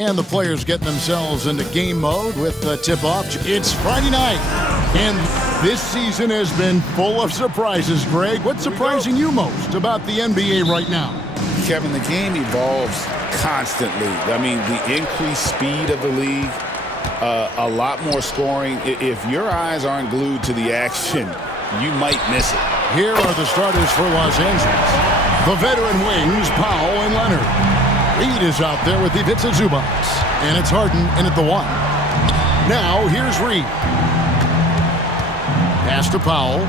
And the players getting themselves into game mode with the tip-off. It's Friday night, and this season has been full of surprises, Greg. What's surprising you most about the NBA right now? Kevin, the game evolves constantly. I mean, the increased speed of the league, a lot more scoring. If your eyes aren't glued to the action, you might miss it. Here are the starters for Los Angeles. The veteran wings, Powell and Leonard. Reed is out there with Ivica Zubac, and it's Harden in at the 1. Now, here's Reed. Pass to Powell.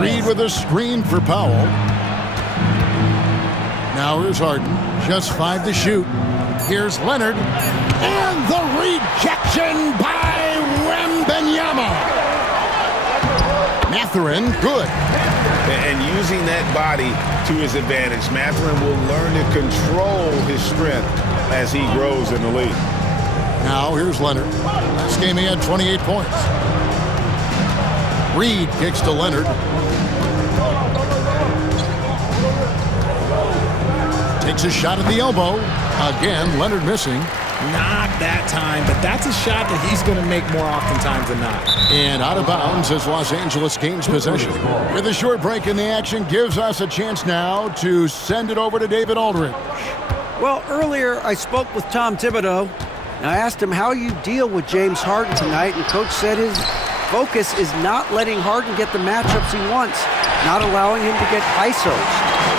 Reed with a screen for Powell. Now here's Harden. Just 5 to shoot. Here's Leonard. And the rejection by Wembanyama. Mathurin, good. And using that body to his advantage, Mathurin will learn to control his strength as he grows in the league. Now here's Leonard. Last game he had 28 points. Reed kicks to Leonard. Takes a shot at the elbow. Again, Leonard missing. Not that time, but that's a shot that he's going to make more oftentimes than not. And out of bounds as Los Angeles gains possession. With a short break in the action, gives us a chance now to send it over to David Aldridge. Well, earlier I spoke with Tom Thibodeau, and I asked him how you deal with James Harden tonight, and Coach said his focus is not letting Harden get the matchups he wants, not allowing him to get ISOs.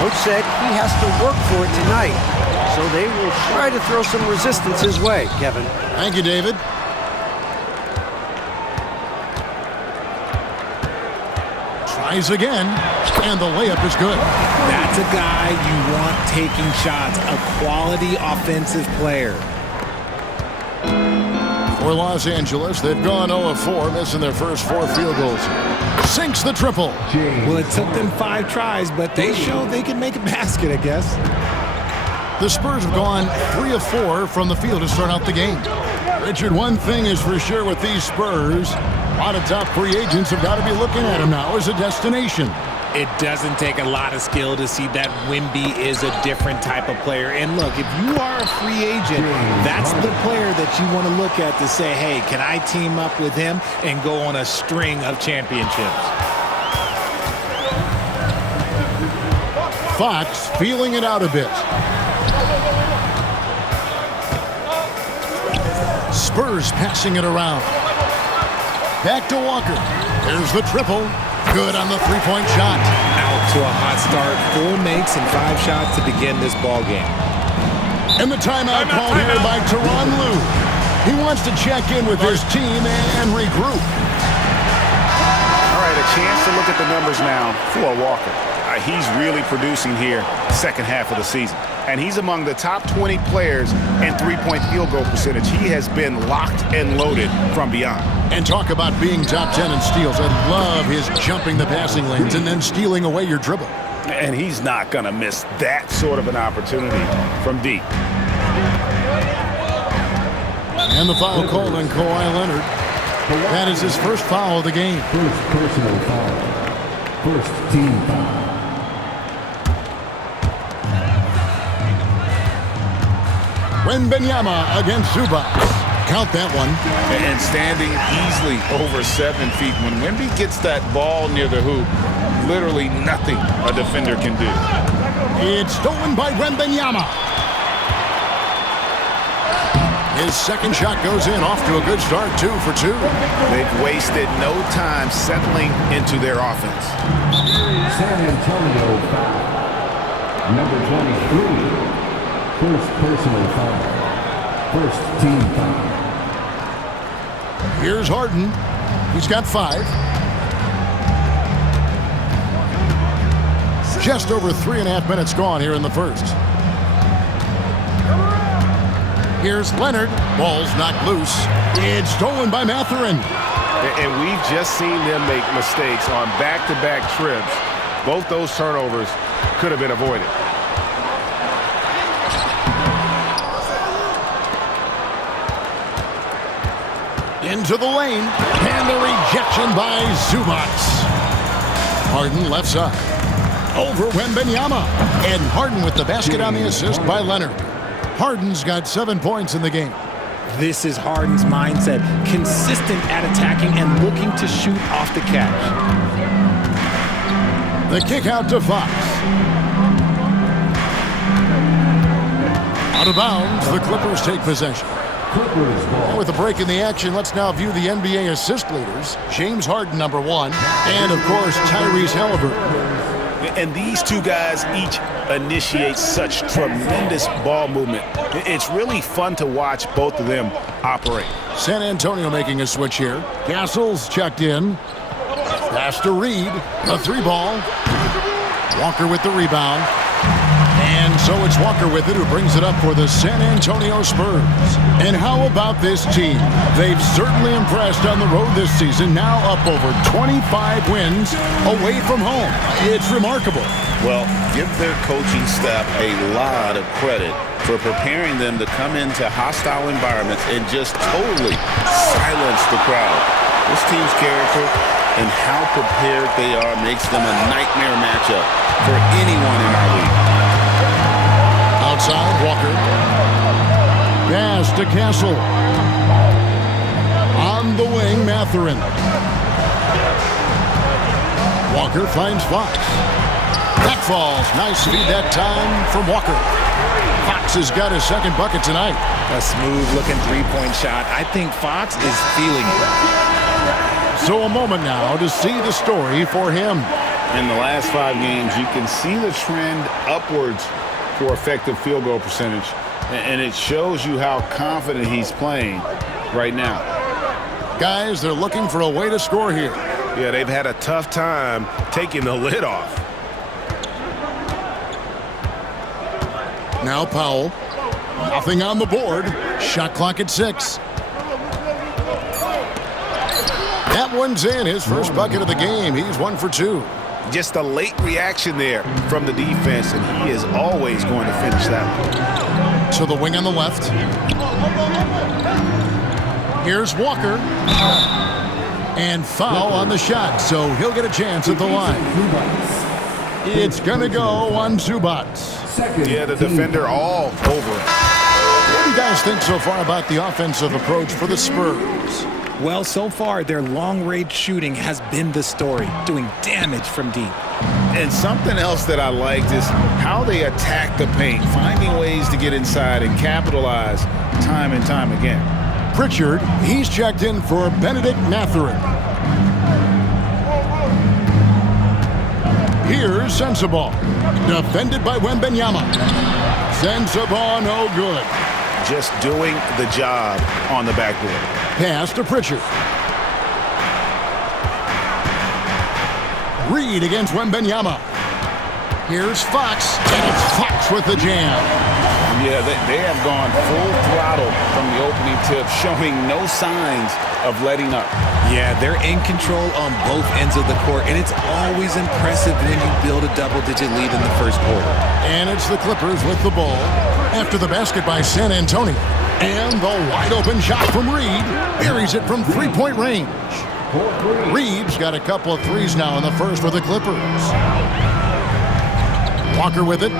Coach said he has to work for it tonight. So they will try to throw some resistance his way, Kevin. Thank you, David. Tries again, and the layup is good. That's a guy you want taking shots, a quality offensive player. For Los Angeles, they've gone 0 of 4, missing their first 4 field goals. Sinks the triple. Well, it took them 5 tries, but they showed they can make a basket, I guess. The Spurs have gone 3 of 4 from the field to start out the game. Richard, one thing is for sure with these Spurs, a lot of top free agents have got to be looking at them now as a destination. It doesn't take a lot of skill to see that Wemby is a different type of player. And look, if you are a free agent, that's the player that you want to look at to say, hey, can I team up with him and go on a string of championships? Fox feeling it out a bit. Spurs passing it around. Back to Walker. There's the triple. Good on the three-point shot. Out to a hot start. 4 makes and 5 shots to begin this ball game. And the timeout called here by Tyronn Lue. He wants to check in with his team and regroup. All right, a chance to look at the numbers now for Walker. He's really producing here second half of the season. And he's among the top 20 players in three-point field goal percentage. He has been locked and loaded from beyond. And talk about being top 10 in steals. I love his jumping the passing lanes and then stealing away your dribble. And he's not going to miss that sort of an opportunity from deep. And the foul called on Kawhi Leonard. That is his first foul of the game. First personal foul. First team foul. Wembanyama against Zubac. Count that one. And standing easily over 7 feet. When Wemby gets that ball near the hoop, literally nothing a defender can do. It's stolen by Wembanyama. His second shot goes in, off to a good start, 2 for 2. They've wasted no time settling into their offense. San Antonio foul. Number 23. First personal foul. First team foul. Here's Harden. He's got 5. Just over 3.5 minutes gone here in the first. Here's Leonard. Ball's knocked loose. It's stolen by Mathurin. And we've just seen them make mistakes on back-to-back trips. Both those turnovers could have been avoided. Into the lane, and the rejection by Zubac. Harden left side. Over Wembanyama. And Harden with the basket on the assist by Leonard. Harden's got 7 points in the game. This is Harden's mindset. Consistent at attacking and looking to shoot off the catch. The kick out to Fox. Out of bounds, the Clippers take possession. Clippers ball. And with a break in the action, let's now view the NBA assist leaders. James Harden, number 1, and of course, Tyrese Halliburton. And these two guys each initiate such tremendous ball movement. It's really fun to watch both of them operate. San Antonio making a switch here. Castle's checked in. Pass to Reed. A 3-ball. Walker with the rebound. And so it's Walker with it, who brings it up for the San Antonio Spurs. And how about this team? They've certainly impressed on the road this season, now up over 25 wins away from home. It's remarkable. Well, give their coaching staff a lot of credit for preparing them to come into hostile environments and just totally silence the crowd. This team's character and how prepared they are makes them a nightmare matchup for anyone in our league. Outside, Walker. Pass to Castle. On the wing, Mathurin. Walker finds Fox. That falls. Nice feed that time from Walker. Fox has got his second bucket tonight. A smooth-looking three-point shot. I think Fox is feeling it. So a moment now to see the story for him. In the last 5 games, you can see the trend upwards for effective field goal percentage, and it shows you how confident he's playing right now. Guys, they're looking for a way to score here. Yeah, they've had a tough time taking the lid off. Now Powell. Nothing on the board. Shot clock at 6. That one's in. His first bucket of the game. He's 1 for 2. Just a late reaction there from the defense, and he is always going to finish that one. To the wing on the left. Here's Walker. And foul on the shot, so he'll get a chance at the line. It's going to go on Zubac. Yeah, the defender all over it. What do you guys think so far about the offensive approach for the Spurs? Well, so far, their long-range shooting has been the story, doing damage from deep. And something else that I liked is how they attack the paint, finding ways to get inside and capitalize time and time again. Pritchard, he's checked in for Benedict Mathurin. Here's Sensabaugh, defended by Wembanyama. Sensabaugh, no good. Just doing the job on the backboard. Pass to Pritchard. Reed against Wembanyama. Here's Fox, and it's Fox with the jam. Yeah, they have gone full throttle from the opening tip, showing no signs of letting up. Yeah, they're in control on both ends of the court, and it's always impressive when you build a double-digit lead in the first quarter. And it's the Clippers with the ball after the basket by San Antonio. And the wide-open shot from Reed buries it from three-point range. Reed's got a couple of threes now in the first for the Clippers. Walker with it.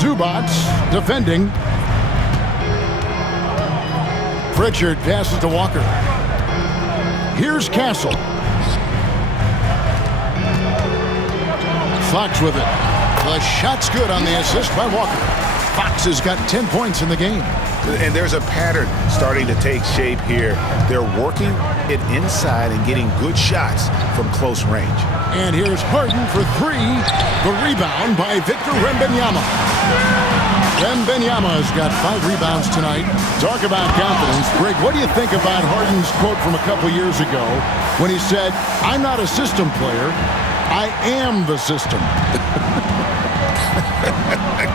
Zubac defending. Pritchard passes to Walker. Here's Castle. Fox with it. The shot's good on the assist by Walker. Fox has got 10 points in the game. And there's a pattern starting to take shape here. They're working it inside and getting good shots from close range. And here's Harden for 3. The rebound by Victor Wembanyama. Wembanyama's got 5 rebounds tonight. Talk about confidence. Greg, what do you think about Harden's quote from a couple years ago when he said, "I'm not a system player, I am the system"?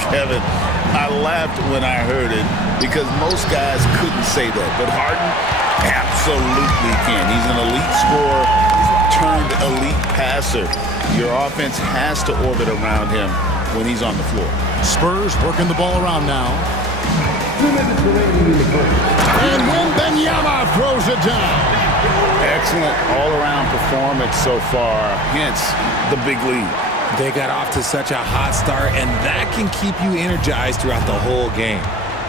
Kevin, I laughed when I heard it because most guys couldn't say that, but Harden absolutely can. He's an elite scorer turned elite passer. Your offense has to orbit around him when he's on the floor. Spurs working the ball around now. And Wembanyama throws it down. Excellent all-around performance so far, hence the big lead. They got off to such a hot start, and that can keep you energized throughout the whole game.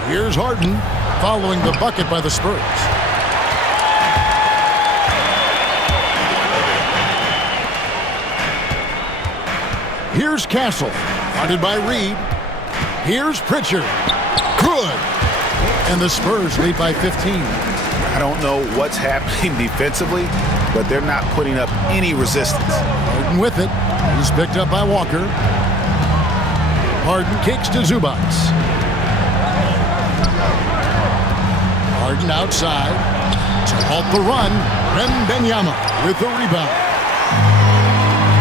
Here's Harden following the bucket by the Spurs. Here's Castle, guarded by Reed. Here's Pritchard. Good. And the Spurs lead by 15. I don't know what's happening defensively, but they're not putting up any resistance. Harden with it. He's picked up by Walker. Harden kicks to Zubac. Harden outside. To halt the run, Wembanyama with the rebound.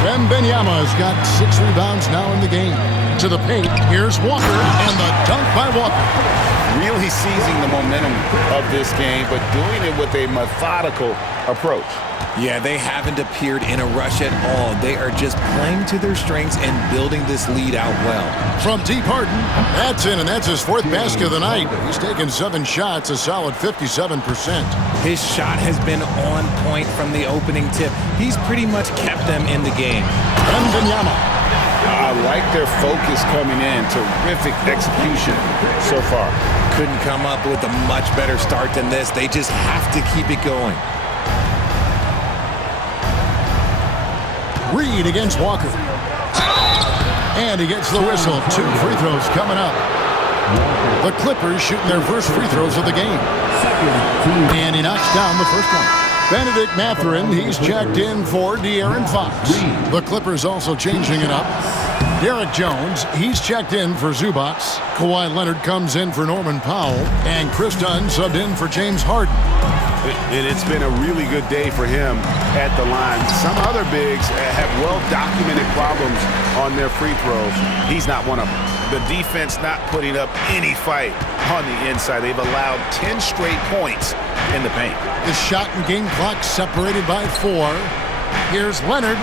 Wembanyama has got 6 rebounds now in the game. To the paint, here's Walker, and the dunk by Walker. Really seizing the momentum of this game, but doing it with a methodical approach. Yeah, they haven't appeared in a rush at all. They are just playing to their strengths and building this lead out well. From deep, Harden, that's in, and that's his 4th basket of the night. He's taken 7 shots, a solid 57%. His shot has been on point from the opening tip. He's pretty much kept them in the game. Wembanyama. I like their focus coming in. Terrific execution so far. Couldn't come up with a much better start than this. They just have to keep it going. Reed against Walker. And he gets the whistle. 2 free throws coming up. The Clippers shooting their first free throws of the game. And he knocks down the first one. Benedict Mathurin, he's checked in for De'Aaron Fox. The Clippers also changing it up. Derek Jones, he's checked in for Zubac. Kawhi Leonard comes in for Norman Powell. And Chris Dunn subbed in for James Harden. And it's been a really good day for him at the line. Some other bigs have well-documented problems on their free throws. He's not one of them. The defense not putting up any fight on the inside. They've allowed 10 straight points in the paint. The shot and game clock separated by 4. Here's Leonard.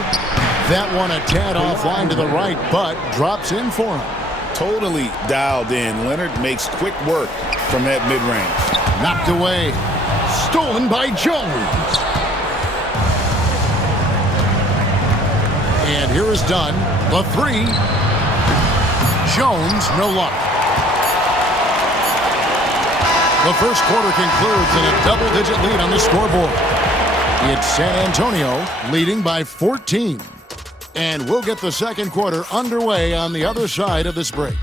That one a tad offline to the right, but drops in for him. Totally dialed in. Leonard makes quick work from that mid-range. Knocked away. Stolen by Jones. And here is Dunn. The 3. Jones, no luck. The first quarter concludes in a double-digit lead on the scoreboard. It's San Antonio leading by 14. And we'll get the second quarter underway on the other side of this break.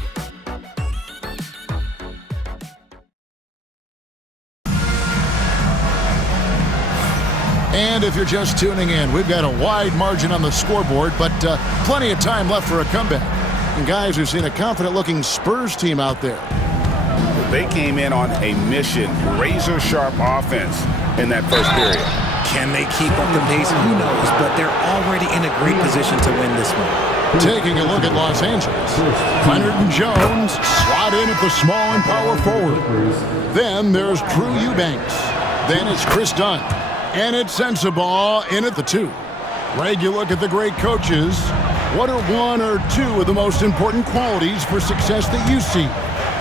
And if you're just tuning in, we've got a wide margin on the scoreboard, but plenty of time left for a comeback. And guys, we've seen a confident-looking Spurs team out there. They came in on a mission, razor-sharp offense in that first period. Can they keep up the pace? Who knows? But they're already in a great position to win this one. Taking a look at Los Angeles. Leonard and Jones slot in at the small and power forward. Then there's Drew Eubanks. Then it's Chris Dunn. And it's Sensabaugh in at the 2. Greg, you look at the great coaches. What are 1 or 2 of the most important qualities for success that you see?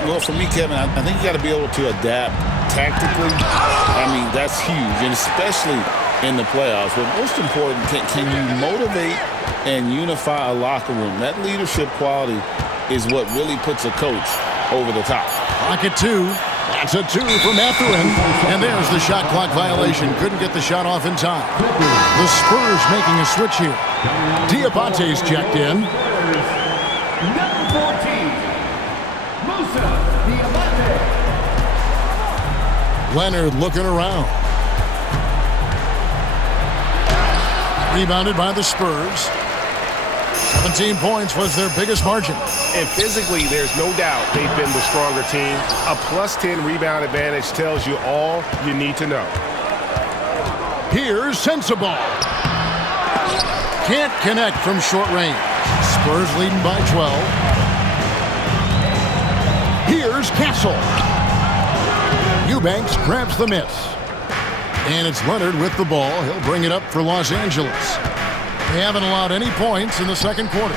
Well, for me, Kevin, I think you got to be able to adapt tactically. I mean, that's huge, and especially in the playoffs. But most important, can you motivate and unify a locker room? That leadership quality is what really puts a coach over the top. Pocket 2. That's a 2 for Mathurin. And there's the shot clock violation. Couldn't get the shot off in time. The Spurs making a switch here. Diabate's checked in. Number 14, Musa Diabate. Leonard looking around. Rebounded by the Spurs. 17 points was their biggest margin. And physically, there's no doubt they've been the stronger team. A +10 rebound advantage tells you all you need to know. Here's Sensabaugh. Can't connect from short range. Spurs leading by 12. Here's Castle. Eubanks grabs the miss. And it's Leonard with the ball. He'll bring it up for Los Angeles. They haven't allowed any points in the second quarter.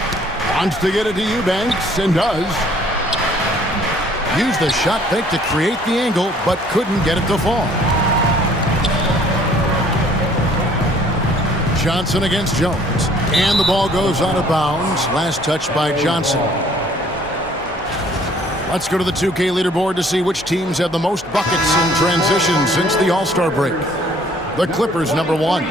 Wants to get it to Eubanks and does. Used the shot fake to create the angle, but couldn't get it to fall. Johnson against Jones. And the ball goes out of bounds. Last touch by Johnson. Let's go to the 2K leaderboard to see which teams have the most buckets in transition since the All-Star break. The Clippers, number 1.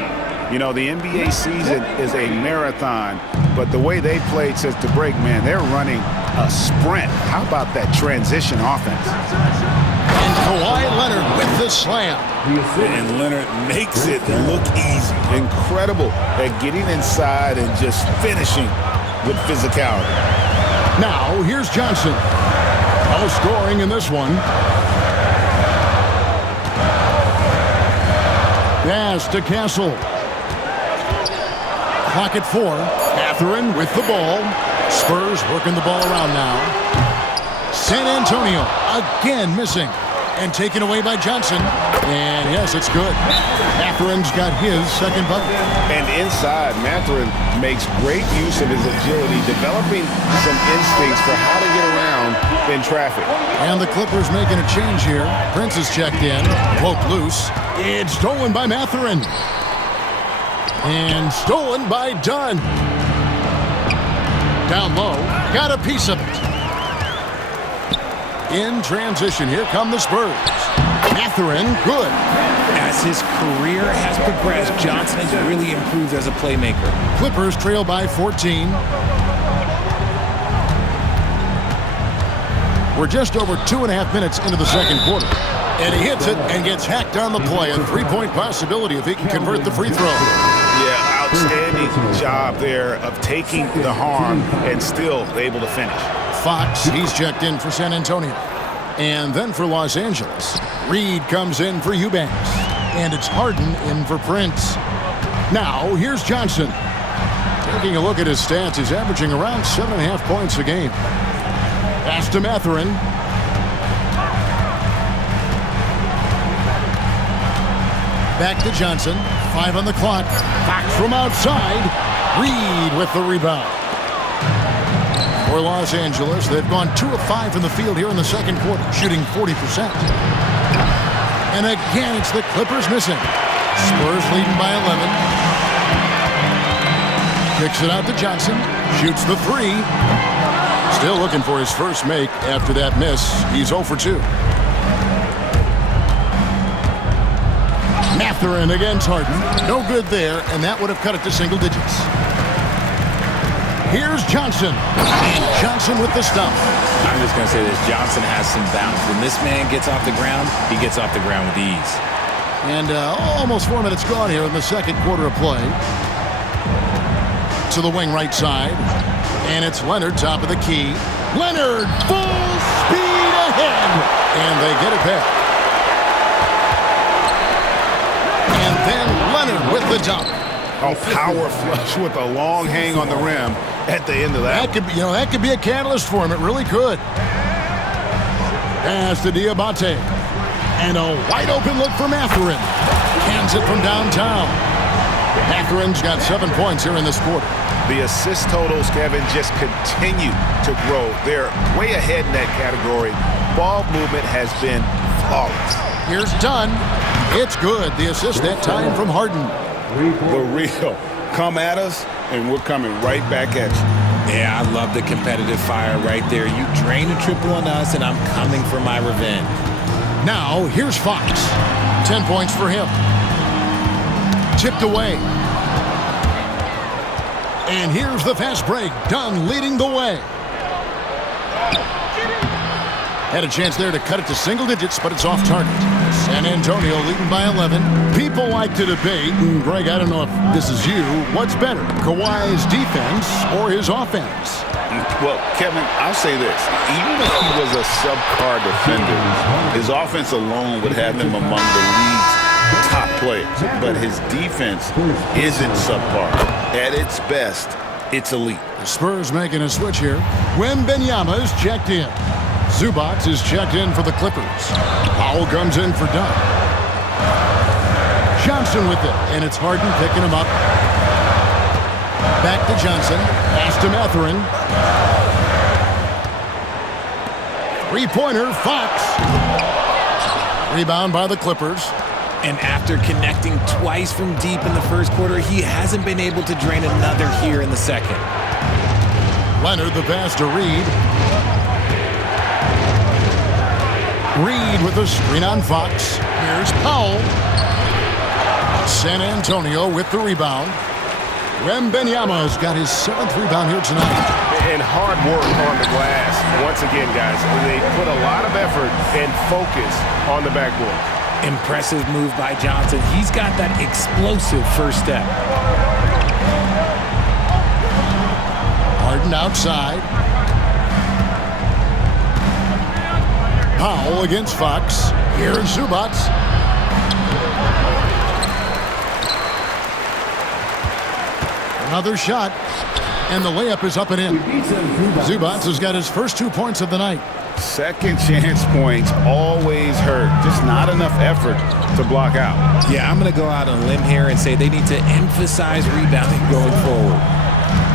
You know, the NBA season is a marathon, but the way they played since the break, man, they're running a sprint. How about that transition offense? And Kawhi Leonard with the slam. And Leonard makes it look easy. Incredible at getting inside and just finishing with physicality. Now, here's Johnson. No scoring in this one. Pass to Castle. Clock at 4. Catherine with the ball. Spurs working the ball around now. San Antonio again missing. And taken away by Johnson. And yes, it's good. Matherin's got his second bucket. And inside, Mathurin makes great use of his agility, developing some instincts for how to get around in traffic. And the Clippers making a change here. Prince is checked in. Poke loose. It's stolen by Mathurin. And stolen by Dunn. Down low. Got a piece of it. In transition, here come the Spurs. Mathurin, good. As his career has progressed, Johnson has really improved as a playmaker. Clippers trail by 14. We're just over 2.5 minutes into the second quarter. And he hits it and gets hacked on the play. A three-point possibility if he can convert the free throw. Yeah, outstanding job there of taking the harm and still able to finish. Fox, he's checked in for San Antonio. And then for Los Angeles, Reed comes in for Eubanks. And it's Harden in for Prince. Now, here's Johnson. Taking a look at his stats, he's averaging around 7.5 points a game. Pass to Mathurin. Back to Johnson. 5 on the clock. Fox from outside. Reed with the rebound. For Los Angeles, they've gone 2 of 5 from the field here in the second quarter, shooting 40%. And again, it's the Clippers missing. Spurs leading by 11. Kicks it out to Johnson. Shoots the 3. Still looking for his first make after that miss. He's 0 for 2. Mathurin against Harden. No good there, and that would have cut it to single digits. Here's Johnson. And Johnson with the stop. I'm just going to say this. Johnson has some bounce. When this man gets off the ground, he gets off the ground with ease. And almost 4 minutes gone here in the second quarter of play. To the wing right side. And it's Leonard, top of the key. Leonard, full speed ahead. And they get it back. And then Leonard with the dunk. A power flush with a long hang on the rim at the end of that. That could be a catalyst for him. It really could. Pass to Diabate. And a wide open look for Mathurin. Hands it from downtown. Mathurin's got 7 points here in this quarter. The assist totals, Kevin, just continue to grow. They're way ahead in that category. Ball movement has been flawless. Here's Dunn. It's good. The assist that time from Harden. The real. Come at us, and we're coming right back at you. Yeah, I love the competitive fire right there. You drain a triple on us, and I'm coming for my revenge. Now, here's Fox. 10 points for him. Tipped away. And here's the fast break. Dunn leading the way. Had a chance there to cut it to single digits, but it's off target. San Antonio leading by 11. People like to debate, and Greg, I don't know if this is you, what's better, Kawhi's defense or his offense? Well, Kevin, I'll say this. Even if he was a subpar defender, his offense alone would have him among the league's top players. But his defense isn't subpar. At its best, it's elite. The Spurs making a switch here. Wembanyama is checked in. Zubac is checked in for the Clippers. Powell comes in for Dunn. Johnson with it, and it's Harden picking him up. Back to Johnson. Pass to Mathurin. Three-pointer, Fox. Rebound by the Clippers. And after connecting twice from deep in the first quarter, he hasn't been able to drain another here in the second. Leonard the pass to Reed. Reed with the screen on Fox. Here's Powell. San Antonio with the rebound. Wembanyama's got his 7th rebound here tonight. And hard work on the glass. Once again, guys, they put a lot of effort and focus on the backboard. Impressive move by Johnson. He's got that explosive first step. Harden outside. Powell against Fox. Here's Zubac. Another shot, and the layup is up and in. Zubac has got his first 2 points of the night. Second chance points always hurt. Just not enough effort to block out. Yeah, I'm going to go out on a limb here and say they need to emphasize rebounding going forward.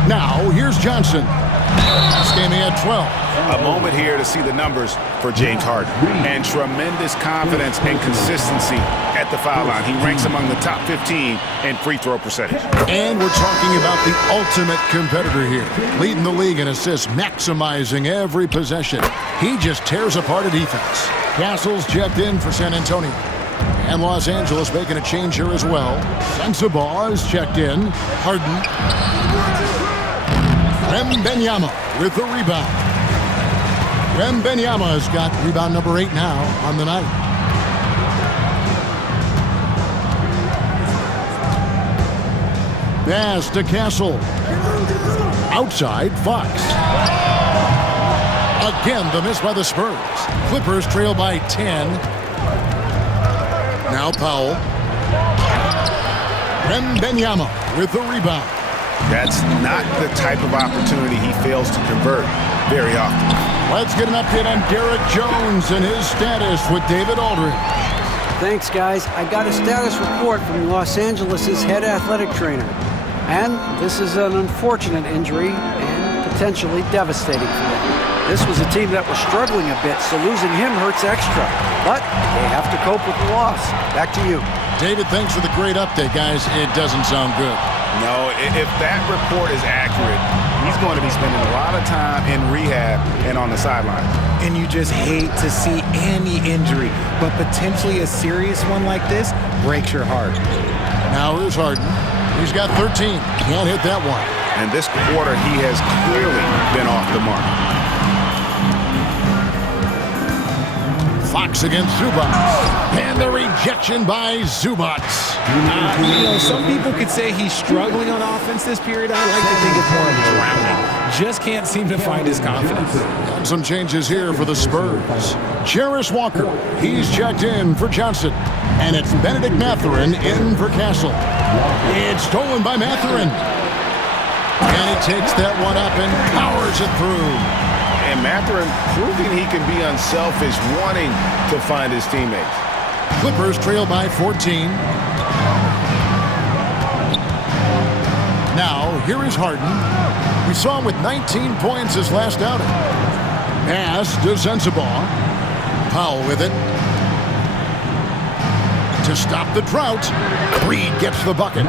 Now, here's Johnson. This game he had 12. A moment here to see the numbers for James Harden. And tremendous confidence and consistency at the foul line. He ranks among the top 15 in free throw percentage. And we're talking about the ultimate competitor here. Leading the league in assists, maximizing every possession. He just tears apart a defense. Castle's checked in for San Antonio. And Los Angeles making a change here as well. Sensabaugh is checked in. Harden. Wembanyama with the rebound. Wembanyama's got rebound number 8 now on the night. Pass to Castle. Outside, Fox. Again, the miss by the Spurs. Clippers trail by 10. Now Powell. Wembanyama with the rebound. That's not the type of opportunity he fails to convert very often. Let's get an update on Derek Jones and his status with David Aldridge. Thanks, guys. I got a status report from Los Angeles' head athletic trainer. And this is an unfortunate injury and potentially devastating for them. This was a team that was struggling a bit, so losing him hurts extra. But they have to cope with the loss. Back to you. David, thanks for the great update, guys. It doesn't sound good. No, if that report is accurate, he's going to be spending a lot of time in rehab and on the sideline. And you just hate to see any injury, but potentially a serious one like this breaks your heart. Now here's Harden. He's got 13. Can't hit that one. And this quarter, he has clearly been off the mark. Fox against Zubac. And the rejection by Zubac. Some people could say he's struggling on offense this period. I like to think it's more of drowning. Just can't seem to find his confidence. And some changes here for the Spurs. Jarris Walker, he's checked in for Johnson. And it's Benedict Mathurin in for Castle. It's stolen by Mathurin. And he takes that one up and powers it through. And Mathurin proving he can be unselfish, wanting to find his teammates. Clippers trail by 14. Now, here is Harden. We saw him with 19 points his last outing. Pass to Sensabaugh. Powell with it. To stop the drought, Reed gets the bucket.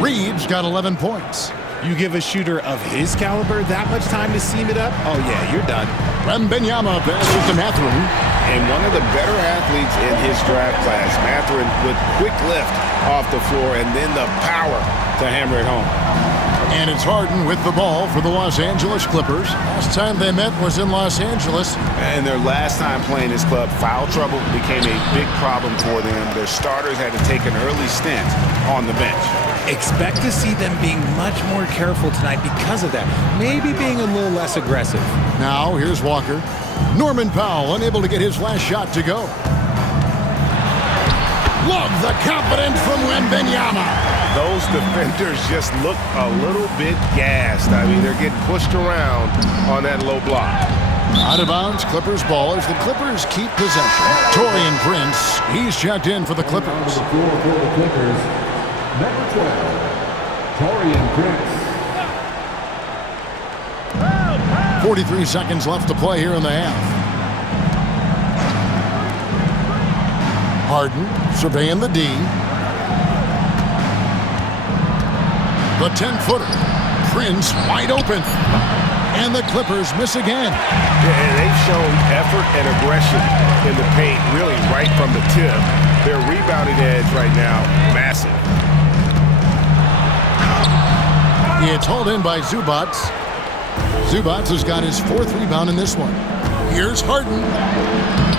Reed's got 11 points. You give a shooter of his caliber that much time to seam it up? Oh, yeah, you're done. Wembanyama passes to Mathurin. And one of the better athletes in his draft class, Mathurin, with quick lift off the floor and then the power to hammer it home. And it's Harden with the ball for the Los Angeles Clippers. Last time they met was in Los Angeles. And their last time playing this club, foul trouble became a big problem for them. Their starters had to take an early stint on the bench. Expect to see them being much more careful tonight because of that. Maybe being a little less aggressive. Now, here's Walker. Norman Powell unable to get his last shot to go. Love the confidence from Wembanyama. Those defenders just look a little bit gassed. I mean, they're getting pushed around on that low block. Out of bounds, Clippers ball as the Clippers keep possession. Torian Prince, he's checked in for the Clippers. On the floor for the Clippers, number 12, Torian Prince. 43 seconds left to play here in the half. Harden surveying the D. The 10-footer. Prince wide open. And the Clippers miss again. Yeah, and they've shown effort and aggression in the paint, really right from the tip. Their rebounding edge right now, massive. It's hauled in by Zubac. Zubac has got his 4th rebound in this one. Here's Harden.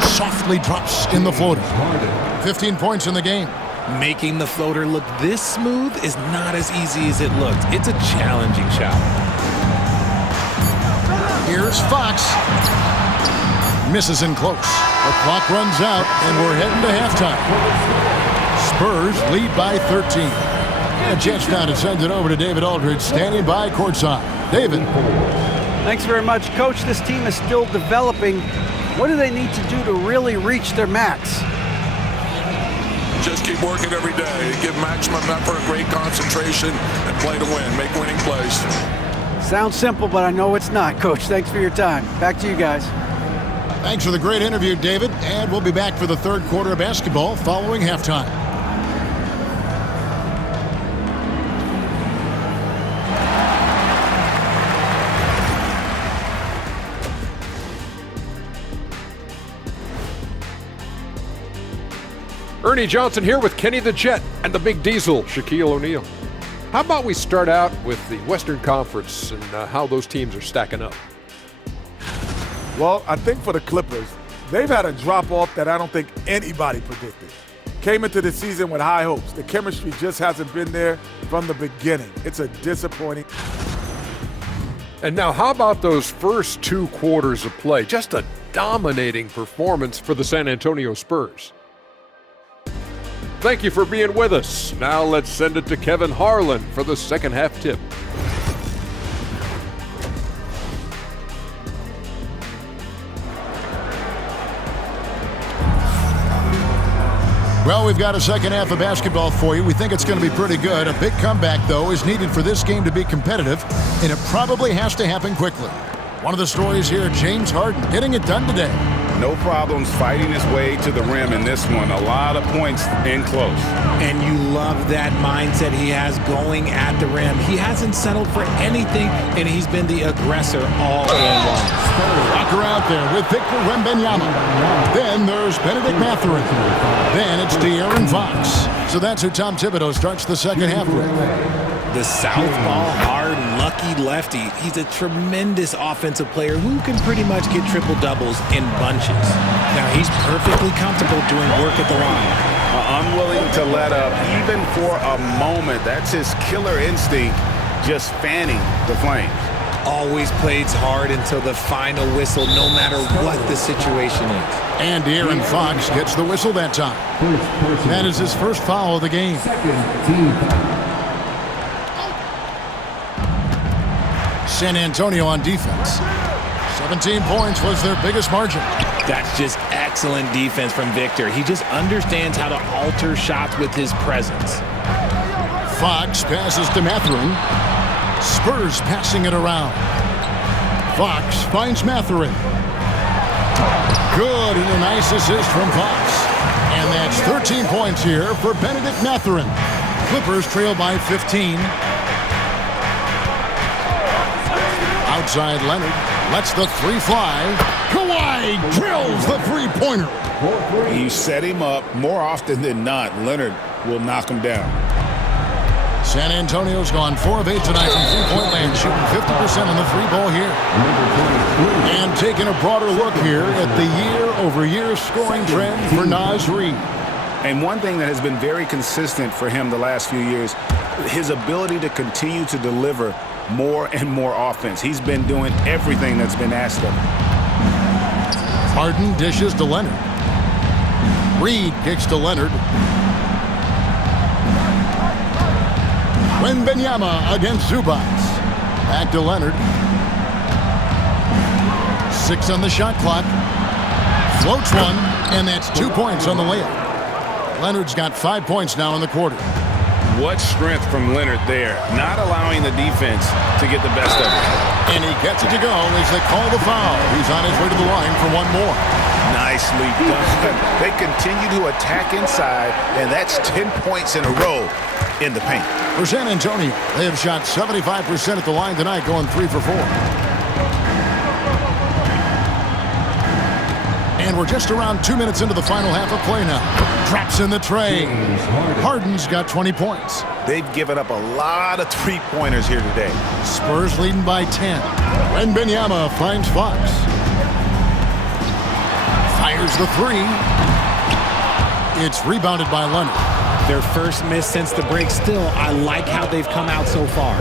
Softly drops in the floater. 15 points in the game. Making the floater look this smooth is not as easy as it looked. It's a challenging shot. Here's Fox. Misses in close. The clock runs out, and we're heading to halftime. Spurs lead by 13. A chance now to send it over to David Aldridge, standing by courtside. David. Thanks very much, Coach. This team is still developing. What do they need to do to really reach their max? Just keep working every day. Give maximum effort, great concentration, and play to win. Make winning plays. Sounds simple, but I know it's not, Coach. Thanks for your time. Back to you guys. Thanks for the great interview, David. And we'll be back for the 3rd quarter of basketball following halftime. Ernie Johnson here with Kenny the Jet and the Big Diesel, Shaquille O'Neal. How about we start out with the Western Conference and how those teams are stacking up? Well, I think for the Clippers, they've had a drop-off that I don't think anybody predicted. Came into the season with high hopes. The chemistry just hasn't been there from the beginning. It's a disappointing. And now how about those first 2 quarters of play? Just a dominating performance for the San Antonio Spurs. Thank you for being with us. Now let's send it to Kevin Harlan for the second half tip. Well, we've got a second half of basketball for you. We think it's going to be pretty good. A big comeback, though, is needed for this game to be competitive, and it probably has to happen quickly. One of the stories here, James Harden getting it done today. No problems fighting his way to the rim in this one. A lot of points in close. And you love that mindset he has going at the rim. He hasn't settled for anything, and he's been the aggressor all game long. Walker out there with Victor Wembanyama. Then there's Benedict Mathurin. Then it's De'Aaron Fox. So that's who Tom Thibodeau starts the second half with. The southpaw, hard, lucky lefty. He's a tremendous offensive player who can pretty much get triple-doubles in bunches. Now, he's perfectly comfortable doing work at the line. Unwilling to let up even for a moment. That's his killer instinct, just fanning the flames. Always plays hard until the final whistle, no matter what the situation is. And De'Aaron Fox gets the whistle that time. That is his first foul of the game. San Antonio on defense. 17 points was their biggest margin. That's just excellent defense from Victor. He just understands how to alter shots with his presence. Fox passes to Mathurin. Spurs passing it around. Fox finds Mathurin. Good, and a nice assist from Fox. And that's 13 points here for Benedict Mathurin. Clippers trail by 15. Outside Leonard lets the 3 fly. Kawhi drills the 3-pointer. You set him up more often than not. Leonard will knock him down. San Antonio's gone 4 of 8 tonight from three-point land, shooting 50% on the 3-ball here. And taking a broader look here at the year-over-year scoring trend for Naz Reid. And one thing that has been very consistent for him the last few years, his ability to continue to deliver more and more offense. He's been doing everything that's been asked of him. Harden dishes to Leonard. Reid kicks to Leonard. Wembanyama against Zubac. Back to Leonard. 6 on the shot clock. Floats one, and that's 2 points on the layup. Leonard's got 5 points now in the quarter. What strength from Leonard there, not allowing the defense to get the best of it. And he gets it to go as they call the foul. He's on his way to the line for one more. Nicely done. They continue to attack inside, and that's 10 points in a row in the paint. For San Antonio, they have shot 75% at the line tonight, going 3 for 4. And we're just around 2 minutes into the final half of play now. Drops in the tray. Harden's got 20 points. They've given up a lot of three-pointers here today. Spurs leading by 10. Wembanyama finds Fox. Fires the three. It's rebounded by Leonard. Their first miss since the break. Still, I like how they've come out so far.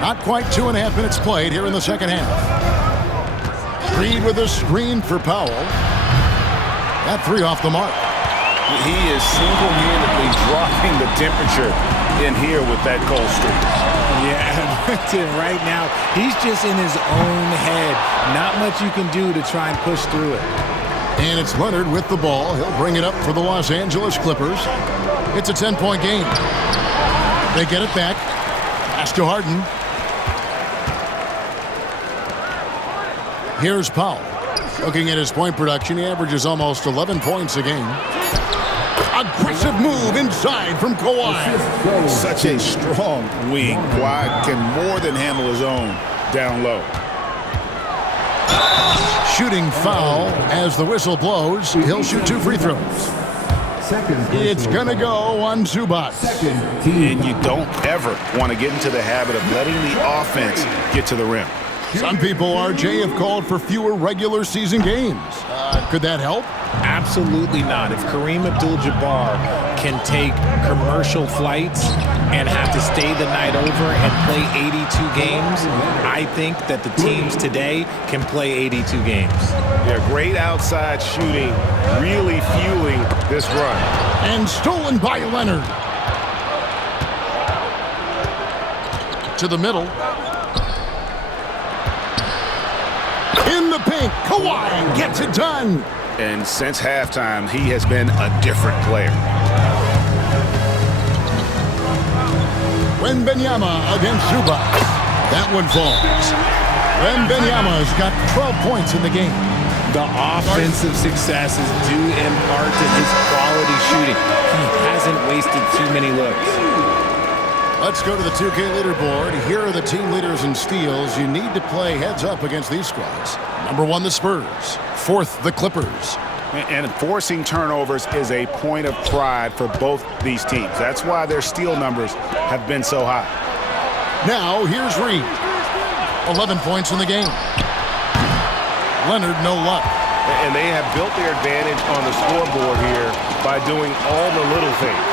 Not quite 2.5 minutes played here in the second half. Reed with a screen for Powell. That three off the mark. He is single-handedly dropping the temperature in here with that cold streak. Yeah, right now, he's just in his own head. Not much you can do to try and push through it. And it's Leonard with the ball. He'll bring it up for the Los Angeles Clippers. It's a 10-point game. They get it back. Pass to Harden. Here's Powell. Looking at his point production, he averages almost 11 points a game. Aggressive move inside from Kawhi. Such a strong wing. Kawhi can more than handle his own down low. Shooting foul as the whistle blows. He'll shoot 2 free throws. It's going to go on Zubac. And you don't ever want to get into the habit of letting the offense get to the rim. Some people, RJ, have called for fewer regular season games. Could that help? Absolutely not. If Kareem Abdul-Jabbar can take commercial flights and have to stay the night over and play 82 games, I think that the teams today can play 82 games. Yeah, great outside shooting, really fueling this run. And stolen by Leonard. To the middle. In the paint, Kawhi gets it done. And since halftime, he has been a different player. Wembanyama against Zubac. That one falls. Wembanyama's got 12 points in the game. The offensive success is due in part to his quality shooting. He hasn't wasted too many looks. Let's go to the 2K leaderboard. Here are the team leaders in steals. You need to play heads up against these squads. Number 1, the Spurs. 4th, the Clippers. And forcing turnovers is a point of pride for both these teams. That's why their steal numbers have been so high. Now, here's Reed. 11 points in the game. Leonard, no luck. And they have built their advantage on the scoreboard here by doing all the little things.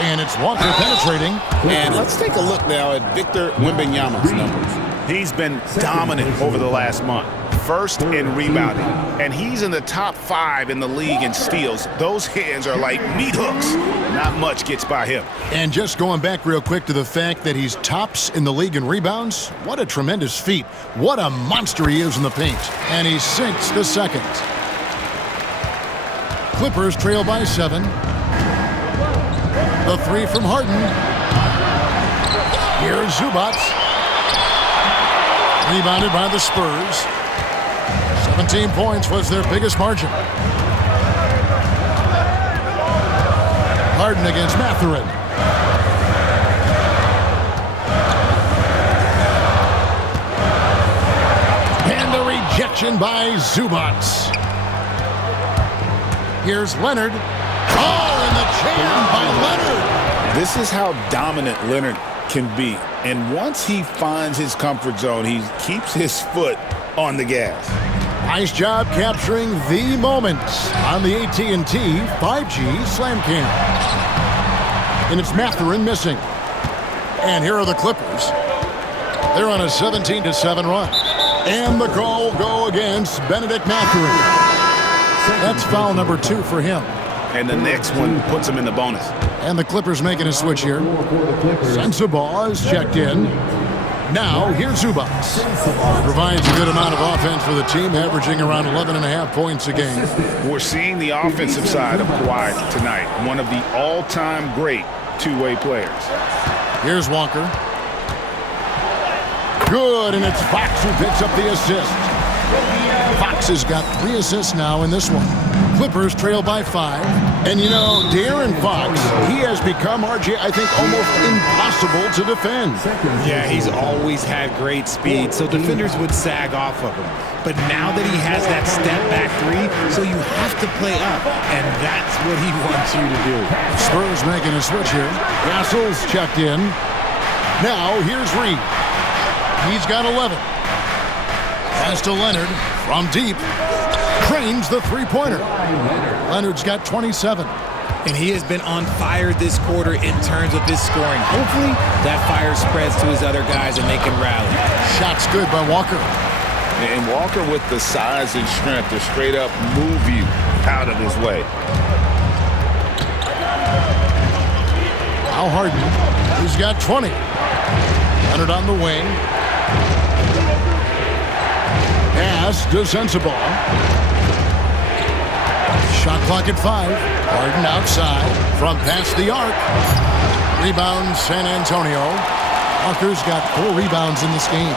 And it's Walker penetrating. And let's take a look now at Victor Wembanyama's numbers. He's been dominant over the last month. First in rebounding. And he's in the top 5 in the league in steals. Those hands are like meat hooks. Not much gets by him. And just going back real quick to the fact that he's tops in the league in rebounds, what a tremendous feat. What a monster he is in the paint. And he sinks the second. Clippers trail by 7. The 3 from Harden. Here's Zubac. Rebounded by the Spurs. 17 points was their biggest margin. Harden against Mathurin. And the rejection by Zubac. Here's Leonard. Oh, and the jam by Leonard. This is how dominant Leonard can be. And once he finds his comfort zone, he keeps his foot on the gas. Nice job capturing the moment on the AT&T 5G Slam Cam. And it's Mathurin missing. And here are the Clippers. They're on a 17-7 run. And the call will go against Benedict Mathurin. That's foul number 2 for him. And the next one puts him in the bonus. And the Clippers making a switch here. Sensabaugh is checked in. Now, here's Zubac. Provides a good amount of offense for the team, averaging around 11.5 points a game. We're seeing the offensive side of Kawhi tonight. One of the all-time great two-way players. Here's Walker. Good, and it's Fox who picks up the assist. Fox has got 3 assists now in this one. Clippers trail by 5. And you know, De'Aaron Fox, he has become, RJ, I think, almost impossible to defend. Yeah, he's always had great speed, so defenders would sag off of him. But now that he has that step-back three, so you have to play up, and that's what he wants you to do. Spurs making a switch here. Castle's checked in. Now, here's Reed. He's got 11. Pass to Leonard from deep. Trains the three-pointer. Leonard's got 27. And he has been on fire this quarter in terms of his scoring. Hopefully, that fire spreads to his other guys and they can rally. Shot's good by Walker. And Walker with the size and strength to straight up move you out of his way. Al Harden, he's got 20. Leonard on the wing. Pass to Sensabaugh. Shot clock at 5. Harden outside from past the arc. Rebound San Antonio. Walker's got 4 rebounds in this game.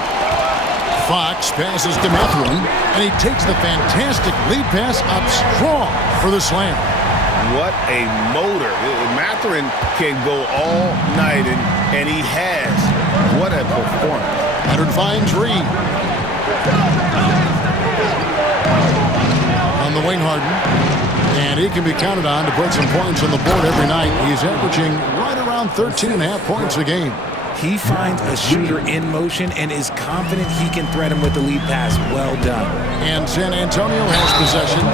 Fox passes to Mathurin, and he takes the fantastic lead pass up strong for the slam. What a motor. Mathurin can go all night, and he has. What a performance. Leonard finds Reed. On the wing, Harden. And he can be counted on to put some points on the board every night. He's averaging right around 13.5 points a game. He finds a shooter in motion and is confident he can thread him with the lead pass. Well done. And San Antonio has possession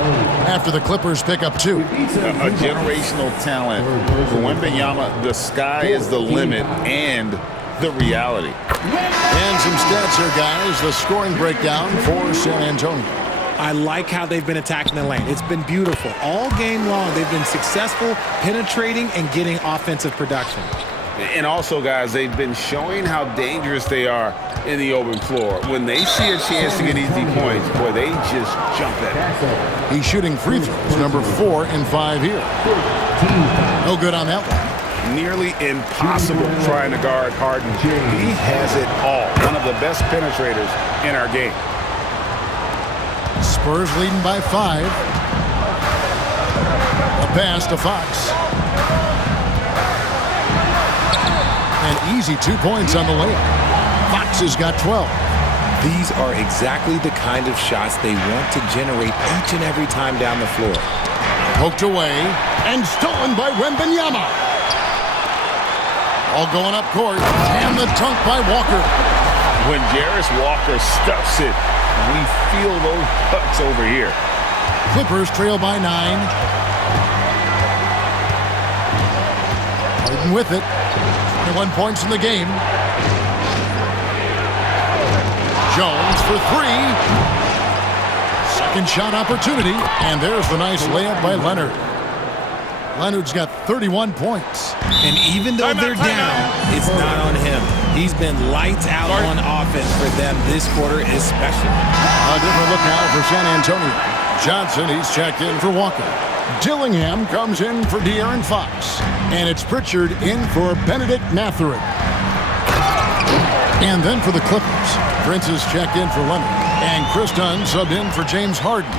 after the Clippers pick up 2. A generational talent. For Wembanyama, the sky is the limit and the reality. And some stats here, guys. The scoring breakdown for San Antonio. I like how they've been attacking the lane. It's been beautiful. All game long, they've been successful penetrating and getting offensive production. And also, guys, they've been showing how dangerous they are in the open floor. When they see a chance to get easy points, boy, they just jump at it. He's shooting free throws, number 4 and 5 here. No good on that one. Nearly impossible trying to guard Harden. He has it all. One of the best penetrators in our game. Spurs leading by 5. A pass to Fox. An easy 2 points on the layup. Fox has got 12. These are exactly the kind of shots they want to generate each and every time down the floor. Poked away and stolen by Wembanyama. All going up court, and the dunk by Walker. When Jarris Walker stuffs it, we feel those pucks over here. Clippers trail by 9. Harden with it. 21 points in the game. Jones for 3. Second shot opportunity, and there's the nice layup by Leonard. Leonard's got 31 points. And even though they're down, it's not on him. He's been lights out on offense for them this quarter especially. A different look now for San Antonio. Johnson, he's checked in for Walker. Dillingham comes in for De'Aaron Fox. And it's Pritchard in for Benedict Mathurin. And then for the Clippers, Prince is checked in for Leonard. And Chris Dunn subbed in for James Harden.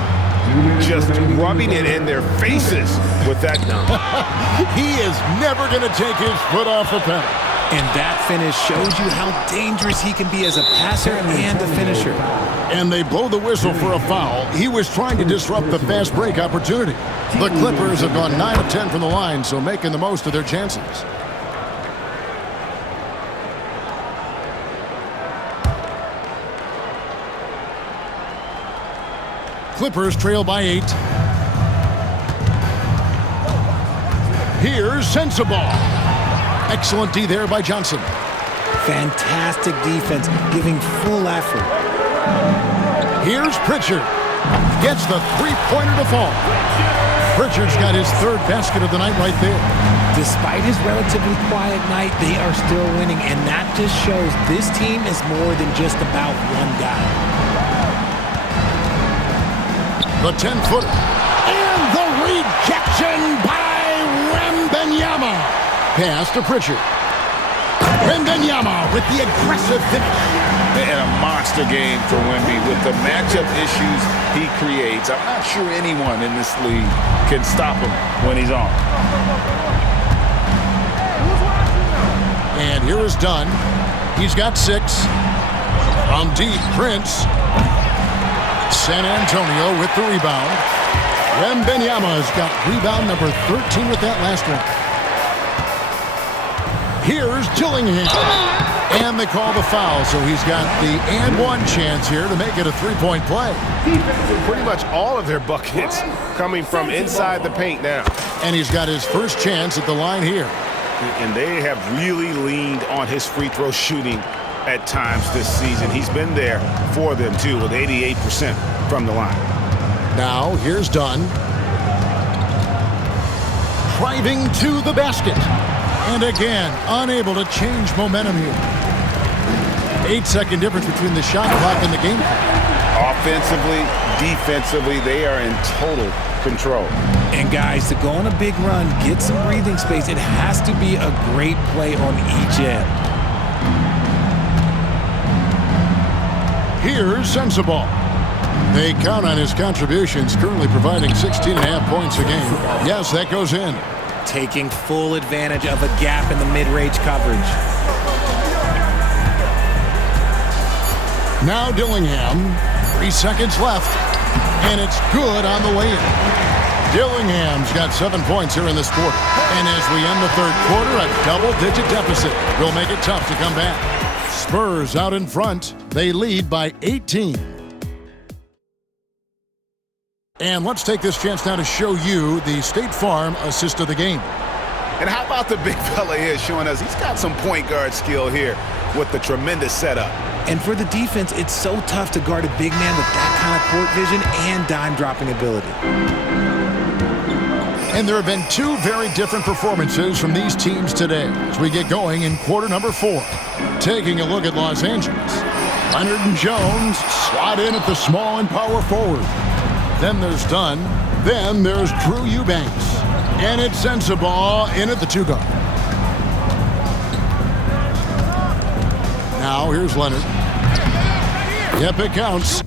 Just rubbing it in their faces with that dunk. He is never going to take his foot off the pedal. And that finish shows you how dangerous he can be as a passer and a finisher. And they blow the whistle for a foul. He was trying to disrupt the fast break opportunity. The Clippers have gone 9 of 10 from the line, so making the most of their chances. Clippers trail by 8. Here's Sensabaugh. Excellent D there by Johnson. Fantastic defense, giving full effort. Here's Pritchard. Gets the three-pointer to fall. Pritchard's got his 3rd basket of the night right there. Despite his relatively quiet night, they are still winning, and that just shows this team is more than just about one guy. The 10-footer. And the rejection by Wembanyama. Pass to Pritchard. Wembanyama with the aggressive finish. And a monster game for Wemby with the matchup issues he creates. I'm not sure anyone in this league can stop him when he's on. And here is Dunn. He's got 6. From deep, Prince. San Antonio with the rebound. Wembanyama's got rebound number 13 with that last one. Here's Dillingham. And they call the foul, so he's got the and one chance here to make it a three-point play. Pretty much all of their buckets coming from inside the paint now. And he's got his first chance at the line here. And they have really leaned on his free throw shooting at times this season. He's been there for them, too, with 88% from the line. Now, here's Dunn. Driving to the basket. And again, unable to change momentum here. 8-second difference between the shot clock and the game clock. Offensively, defensively, they are in total control. And guys, to go on a big run, get some breathing space, it has to be a great play on each end. Here's Sensabaugh. They count on his contributions, currently providing 16.5 points a game. Yes, that goes in. Taking full advantage of a gap in the mid-range coverage. Now Dillingham, 3 seconds left, and it's good on the way in. Dillingham's got 7 points here in this quarter. And as we end the third quarter, a double-digit deficit will make it tough to come back. Spurs out in front. They lead by 18. And let's take this chance now to show you the State Farm assist of the game. And how about the big fella here showing us he's got some point guard skill here with the tremendous setup. And for the defense, it's so tough to guard a big man with that kind of court vision and dime-dropping ability. And there have been 2 very different performances from these teams today as we get going in quarter number 4. Taking a look at Los Angeles. Leonard and Jones slot in at the small and power forward. Then there's Dunn. Then there's Drew Eubanks. And it's Sensabaugh in at the 2 guard. Now here's Leonard. Yep, it counts.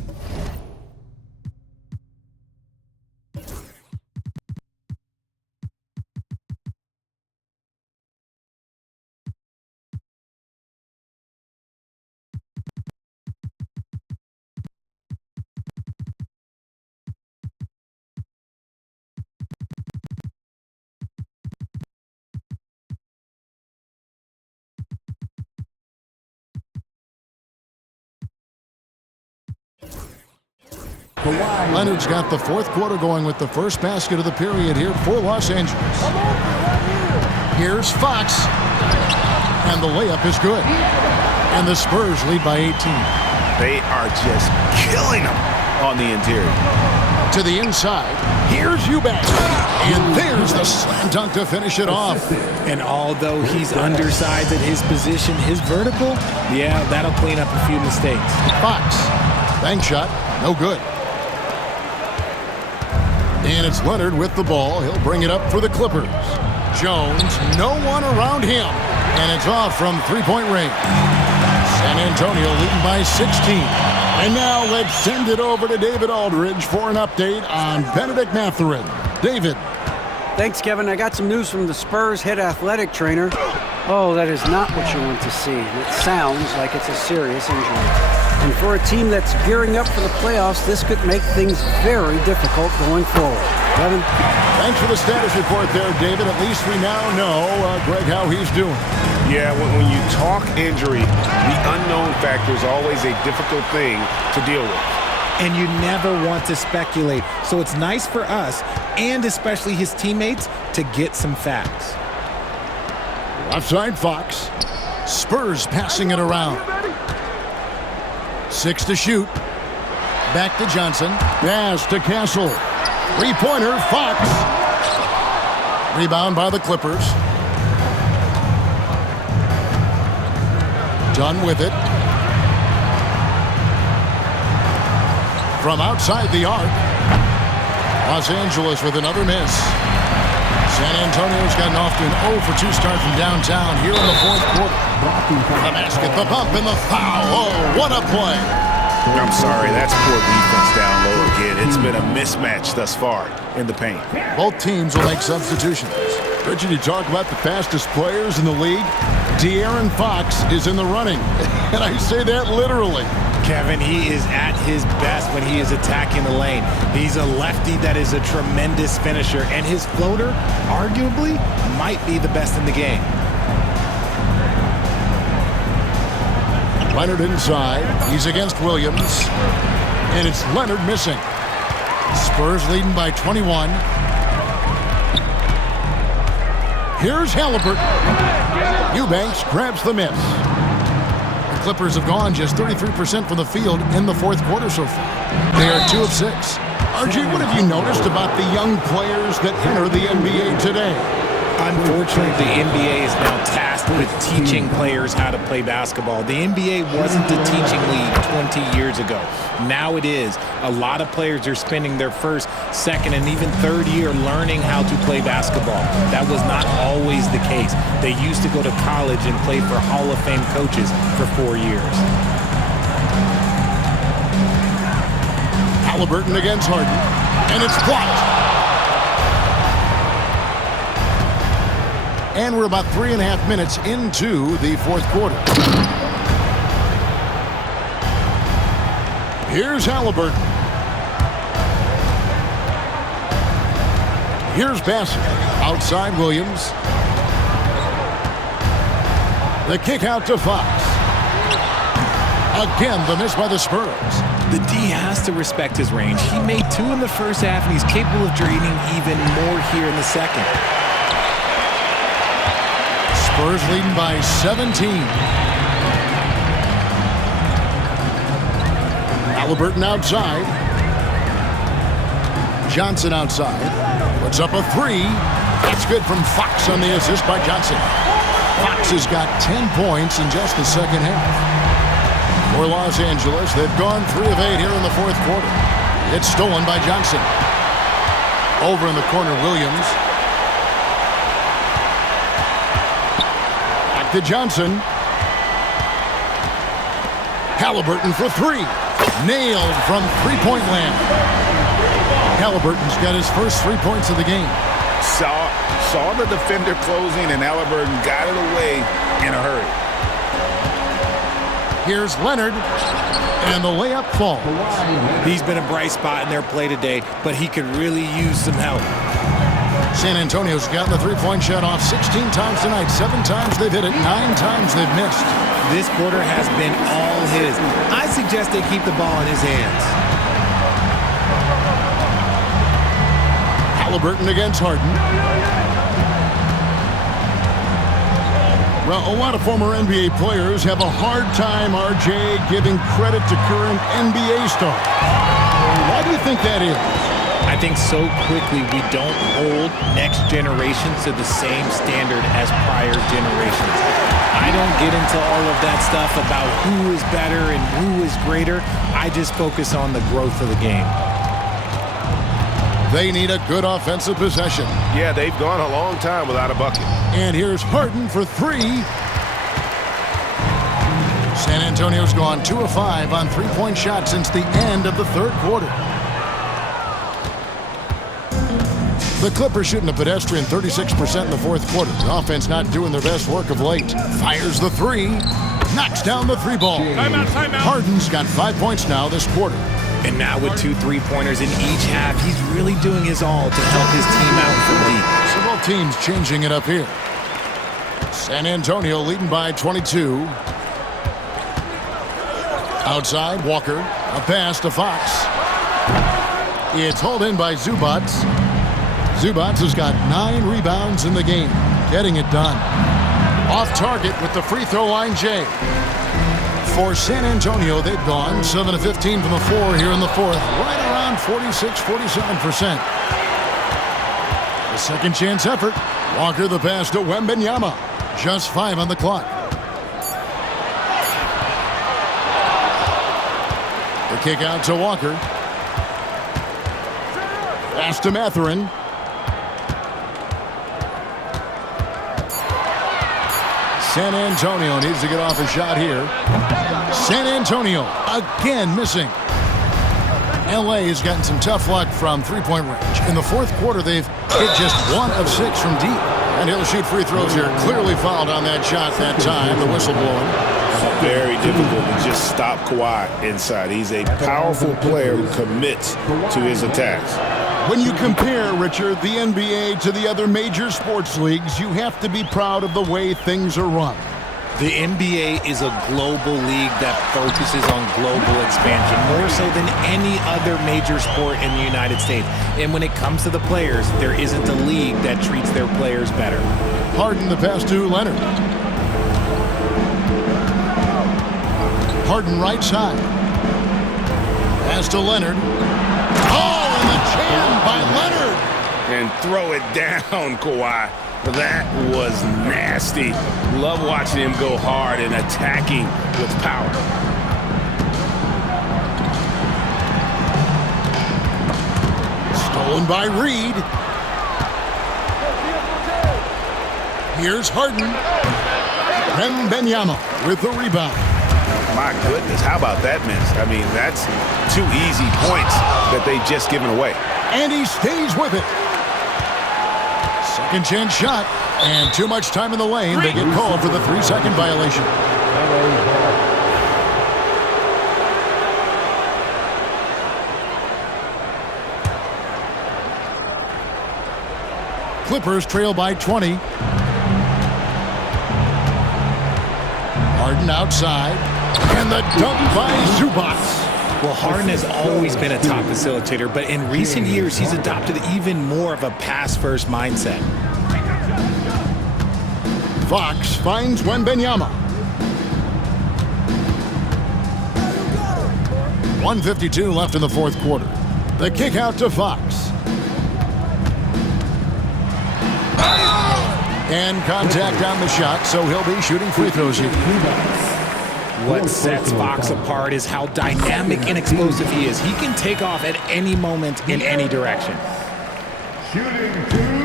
Leonard's got the fourth quarter going with the first basket of the period here for Los Angeles. Here's Fox. And the layup is good. And the Spurs lead by 18. They are just killing them on the interior. To the inside. Here's Eubanks. And there's the slam dunk to finish it off. And although he's undersized at his position, his vertical, yeah, that'll clean up a few mistakes. Fox. Bank shot. No good. And it's Leonard with the ball. He'll bring it up for the Clippers. Jones, no one around him. And it's off from three-point range. San Antonio leading by 16. And now let's send it over to David Aldridge for an update on Benedict Mathurin. David. Thanks, Kevin. I got some news from the Spurs head athletic trainer. Oh, that is not what you want to see. It sounds like it's a serious injury. And for a team that's gearing up for the playoffs, this could make things very difficult going forward. Kevin? Thanks for the status report there, David. At least we now know, Greg, how he's doing. Yeah, when you talk injury, the unknown factor is always a difficult thing to deal with. And you never want to speculate. So it's nice for us, and especially his teammates, to get some facts. Left side, Fox. Spurs passing it around. 6 to shoot. Back to Johnson. Pass to Castle. Three-pointer, Fox. Rebound by the Clippers. Done with it. From outside the arc. Los Angeles with another miss. San Antonio's gotten off to an 0-for-2 start from downtown here in the fourth quarter. The basket, the bump, and the foul. Oh, what a play. I'm sorry, that's poor defense down low again. It's been a mismatch thus far in the paint. Both teams will make substitutions. Richard, you talk about the fastest players in the league. De'Aaron Fox is in the running, and I say that literally. Kevin, he is at his best when he is attacking the lane. He's a lefty that is a tremendous finisher, and his floater, arguably, might be the best in the game. Leonard inside. He's against Williams, and it's Leonard missing. Spurs leading by 21. Here's Halliburton. Eubanks grabs the miss. The Clippers have gone just 33% from the field in the fourth quarter so far. They are 2 of 6. RJ, what have you noticed about the young players that enter the NBA today? Unfortunately, the NBA is now tasked with teaching players how to play basketball. The NBA wasn't a teaching league 20 years ago. Now it is. A lot of players are spending their first, second, and even third year learning how to play basketball. That was not always the case. They used to go to college and play for Hall of Fame coaches for 4 years. Halliburton against Harden, and it's blocked. And we're about 3.5 minutes into the fourth quarter. Here's Halliburton. Here's Bassett. Outside Williams. The kick out to Fox. Again, the miss by the Spurs. The D has to respect his range. He made 2 in the first half, and he's capable of draining even more here in the second. Spurs leading by 17. Halliburton outside. Johnson outside. Puts up a 3. That's good from Fox on the assist by Johnson. Fox has got 10 points in just the second half. For Los Angeles, they've gone 3 of 8 here in the fourth quarter. It's stolen by Johnson. Over in the corner, Williams. To Johnson. Halliburton for 3. Nailed from three-point land. Halliburton's got his first 3 points of the game. Saw the defender closing, and Halliburton got it away in a hurry. Here's Leonard, and the layup falls. He's been a bright spot in their play today, but he could really use some help. San Antonio's gotten the three-point shot off 16 times tonight. 7 times they've hit it, 9 times they've missed. This quarter has been all his. I suggest they keep the ball in his hands. Halliburton against Harden. Well, a lot of former NBA players have a hard time, RJ, giving credit to current NBA stars. Why do you think that is? I think so quickly we don't hold next generations to the same standard as prior generations. I don't get into all of that stuff about who is better and who is greater. I just focus on the growth of the game. They need a good offensive possession. Yeah, they've gone a long time without a bucket. And here's Harden for 3. San Antonio's gone 2 of 5 on three-point shots since the end of the third quarter. The Clippers shooting a pedestrian 36% in the fourth quarter. The offense not doing their best work of late. Fires the 3. Knocks down the 3 ball. Timeout. Harden's got 5 points now this quarter. And now with 2 3-pointers in each half, he's really doing his all to help his team out from deep. So both teams changing it up here. San Antonio leading by 22. Outside, Walker. A pass to Fox. It's hauled in by Zubac. Zubac has got 9 rebounds in the game. Getting it done. Off target with the free throw line, Jay. For San Antonio, they've gone 7 of 15 from the floor here in the fourth. Right around 46-47%. The second chance effort. Walker the pass to Wembanyama. Just 5 on the clock. The kick out to Walker. Pass to Mathurin. San Antonio needs to get off a shot here. San Antonio again missing. LA has gotten some tough luck from three-point range. In the fourth quarter, they've hit just 1 of 6 from deep. And he'll shoot free throws here. Clearly fouled on that shot that time. The whistle blowing. Very difficult to just stop Kawhi inside. He's a powerful player who commits to his attacks. When you compare, Richard, the NBA to the other major sports leagues, you have to be proud of the way things are run. The NBA is a global league that focuses on global expansion, more so than any other major sport in the United States. And when it comes to the players, there isn't a league that treats their players better. Harden the pass to Leonard. Harden right side. Pass to Leonard. Oh, and the jam by Leonard. And throw it down, Kawhi. That was nasty. Love watching him go hard and attacking with power. Stolen by Reed. Here's Harden. Wembanyama with the rebound. My goodness, how about that miss? I mean, that's 2 easy points that they've just given away. And he stays with it. Second chance shot, and too much time in the lane. They get called for the 3-second violation. Clippers trail by 20. Harden outside, and the dunk by Zubac. Well, Harden has always been a top facilitator, but in recent years, he's adopted even more of a pass-first mindset. Fox finds Wembanyama. 1:52 left in the fourth quarter. The kick out to Fox. And contact on the shot, so he'll be shooting free throws here. What sets Fox apart is how dynamic and explosive he is. He can take off at any moment in any direction.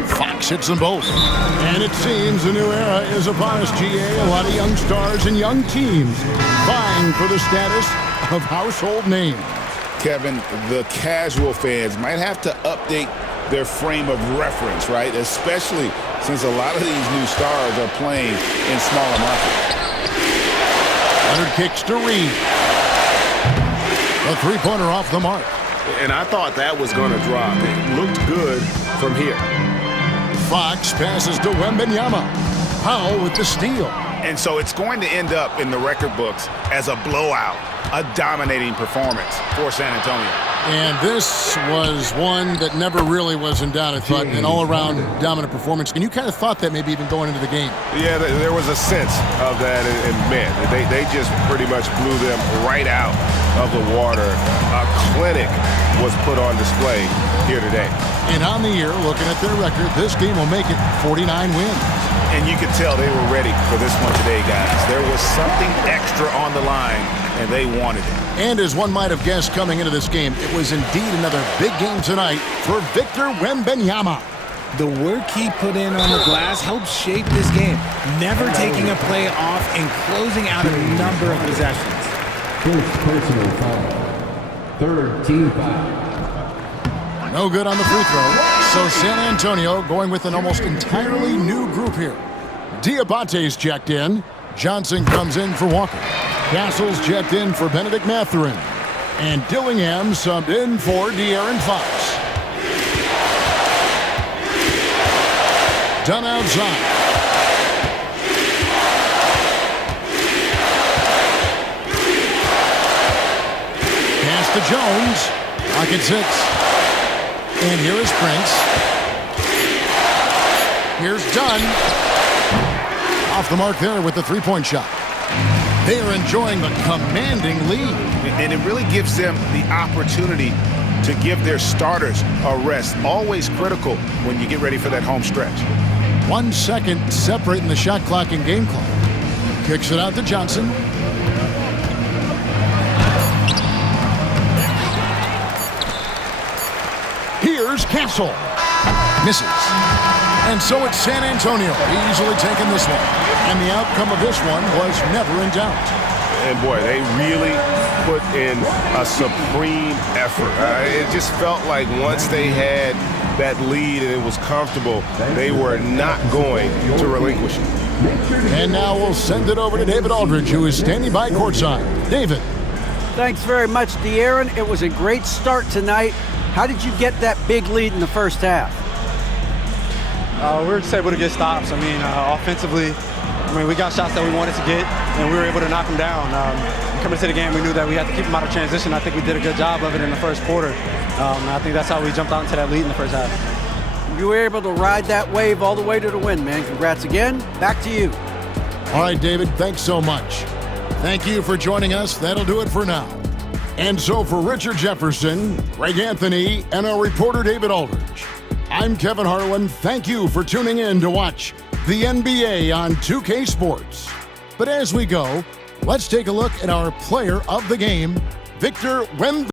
Fox hits them both. And it seems the new era is upon us, GA. A lot of young stars and young teams vying for the status of household names. Kevin, the casual fans might have to update their frame of reference, right? Especially since a lot of these new stars are playing in smaller markets. Leonard kicks to Reed. A three-pointer off the mark. And I thought that was going to drop. It looked good from here. Fox passes to Wembanyama. Powell with the steal. And so it's going to end up in the record books as a blowout, a dominating performance for San Antonio. And this was one that never really was in doubt, I thought, an all-around dominant performance. And you kind of thought that maybe even going into the game. Yeah, there was a sense of that, and man, they just pretty much blew them right out of the water. A clinic was put on display here today. And on the year, looking at their record, this game will make it 49 wins. And you could tell they were ready for this one today, guys. There was something extra on the line, and they wanted it. And as one might have guessed coming into this game, it was indeed another big game tonight for Victor Wembanyama. The work he put in on the glass helped shape this game, never taking a play off and closing out a number of possessions. First personal foul. Third team foul. No good on the free throw. So San Antonio going with an almost entirely new group here. Diabate's checked in. Johnson comes in for Walker. Castle's checked in for Benedict Mathurin. And Dillingham subbed in for De'Aaron Fox. Done outside. Pass to Jones. Pocket 6. And here is Prince. Here's Dunn. Off the mark there with the three-point shot. They are enjoying the commanding lead. And it really gives them the opportunity to give their starters a rest. Always critical when you get ready for that home stretch. 1 second separating the shot clock and game clock. Kicks it out to Johnson. Here's Castle. Misses. And so it's San Antonio easily taking this one. And the outcome of this one was never in doubt. And boy, they really put in a supreme effort. It just felt like once they had that lead and it was comfortable, they were not going to relinquish it. And now we'll send it over to David Aldridge, who is standing by courtside. David. Thanks very much, De'Aaron. It was a great start tonight. How did you get that big lead in the first half? We were just able to get stops. Offensively, we got shots that we wanted to get, and we were able to knock them down. Coming to the game, we knew that we had to keep them out of transition. I think we did a good job of it in the first quarter. I think that's how we jumped out into that lead in the first half. You were able to ride that wave all the way to the win, man. Congrats again. Back to you. All right, David, thanks so much. Thank you for joining us. That'll do it for now. And so for Richard Jefferson, Greg Anthony, and our reporter David Aldridge, I'm Kevin Harlan. Thank you for tuning in to watch the NBA on 2K Sports. But as we go, let's take a look at our player of the game, Victor Wembanyama.